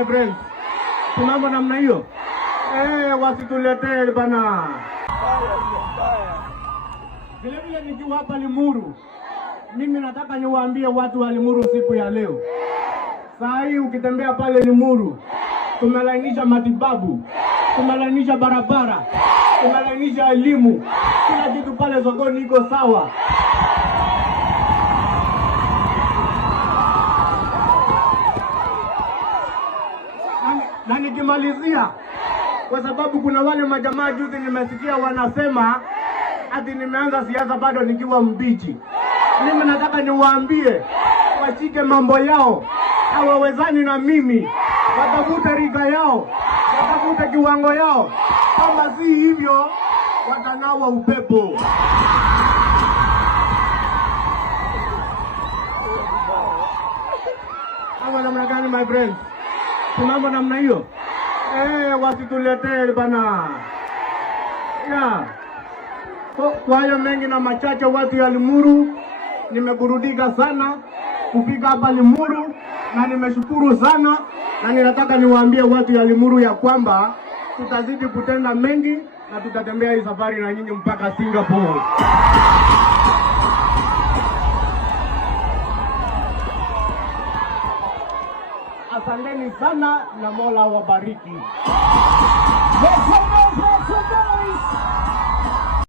my friends? Mambo namna hiyo. Wasituletee bana. Vile nikiwa hapa Limuru, mimi nataka niwaambie watu wa Limuru siku ya leo. Saa hii ukitembea pale Limuru, tumelainisha matibabu, tumelainisha barabara, tumelainisha elimu, kila kitu pale sokoni iko sawa. Na nikimalizia, kwa sababu kuna wale majamaa juzi nimesikia wanasema ati nimeanza siasa bado nikiwa mbichi. Mimi nataka niwaambie washike mambo yao, hawawezani na mimi, watafute rika yao, watafute kiwango yao. Kama si hivyo watanawa upepo. Ama namna gani my friends? Mambo namna hiyo. Wasituletee bana. Kwa hiyo mengi na machache watu ya Limuru, nimeburudika sana kufika hapa Limuru na nimeshukuru sana, na ninataka niwaambie watu ya Limuru ya kwamba tutazidi kutenda mengi na tutatembea hii safari na nyinyi mpaka Singapore. Asanteni sana na Mola wabariki.